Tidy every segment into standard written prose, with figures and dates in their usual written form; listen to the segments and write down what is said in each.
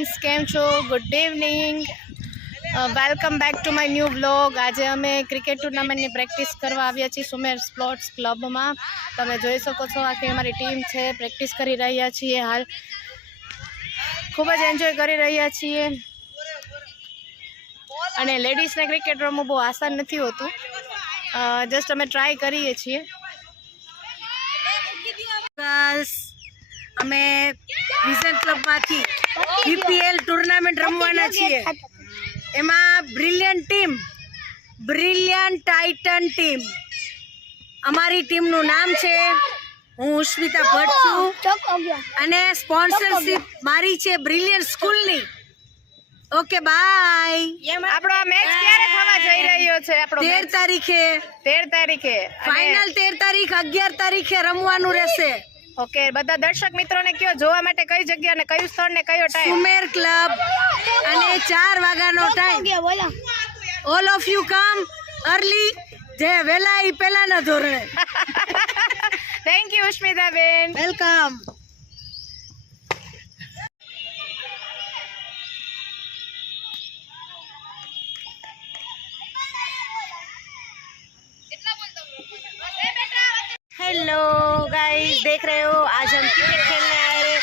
Friends केम छो good evening welcome back to my new vlog. आज अमे क्रिकेट टूर्नामेंट की प्रेक्टिस करवा आव्या छीए सुमेर स्पोर्ट्स क्लब में। तमे जोई शको छो आखी अमारी टीम छे प्रेक्टिस करी रह्या छीए। हाल खूब ज एन्जॉय करी रह्या छीए अने लेडीज ने क्रिकेट रमવું બહુ આસાન નથી હોતું। जस्ट अमे ट्राय करीए छीए। गर्ल्स अमे विजन क्लब मांथी बीपीएल टूर्नामेंट रमवाना छीए। एमा brilliant team brilliant Titan team अमारी टीम नु नाम छे। हूँ उष्मिता भट्ट छूं अने स्पोन्सरशिप मारी छे ब्रिलियंट स्कूल नी। Okay bye. આપણો મેચ ક્યારે થવા જઈ રહ્યો છે? આપણો 13 તારીખે 13 તારીખે ફાઇનલ 13 તારીખ 11 તારીખે રમવાનું રહેશે। ઓકે, બધા દર્શક મિત્રોને કયો જોવા માટે કઈ જગ્યા ને કયું સ્થળ ને કયો ટાઈમ? સુમેર ક્લબ અને 4 વાગ્યાનો time. All of you come early જે વેલા ઈ પહેલાના ધોરણે। થેન્ક યુ ઉષ્મિતા બેન, વેલકમ। हेलो गाइस, देख रहे हो आज हम क्रिकेट खेलने आए रहे।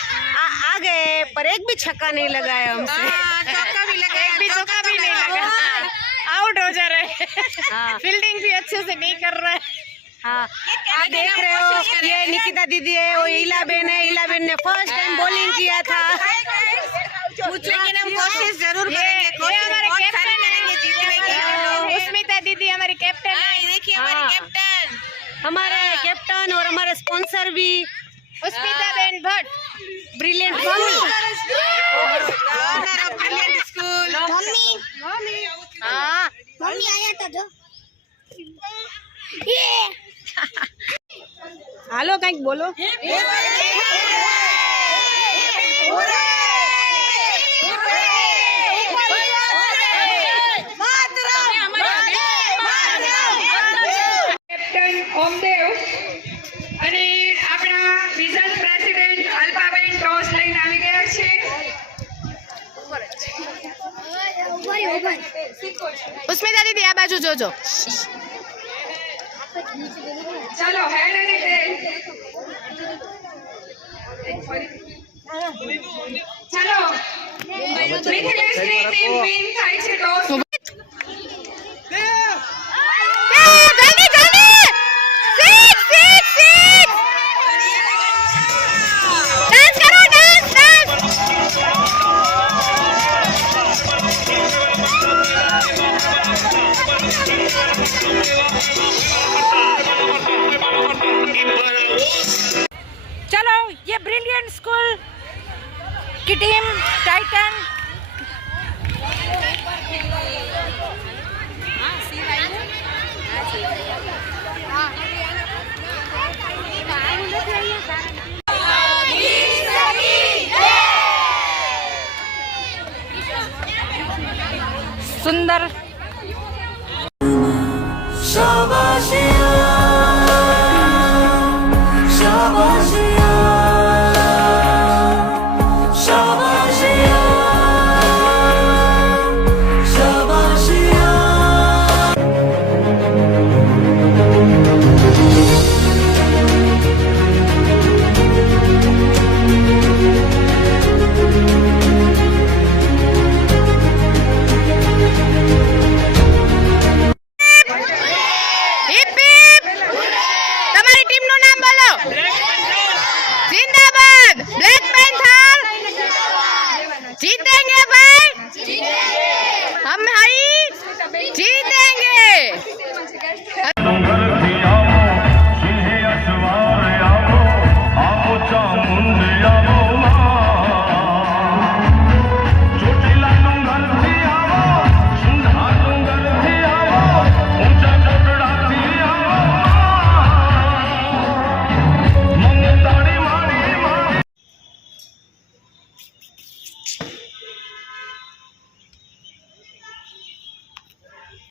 आ गए पर एक भी छक्का नहीं लगाया हमसे। चौका भी लगा, एक भी चौका भी नहीं लगा, आउट हो जा रहे। फील्डिंग भी अच्छे से नहीं कर रहा है। हाँ, आप देख रहे हो ये निकिता दीदी है, वो इला बेन है। इला बेन ने फर्स्ट टाइम बॉलिंग किया था, लेकिन हम कोशिश जरूर करेंगे। ये हमारे कैप्टन है उष्मिता दीदी, हमारी कैप्टन है। देखिए हमारी कैप्टन, हमारे कैप्टन और हमारे स्पॉन्सर भी Ushmita ben Bhatt, brilliant school. Mummy हाँ मम्मी आया था जो हालो कहीं बोलो। ઓમદેવ અને આપણા વિઝન પ્રેસિડેન્ટ અલ્પાબેન ટોસ લઈને આવી ગયા છે। ઉષ્મિતા દીદી આ બાજુ જોજો। ચાલો હેડ અને ટેલ, ચાલો મિથિલેશની ટીમ વિન થાય છે ટોસ। चलो ये ब्रिलियंट स्कूल की टीम टाइटन सुंदर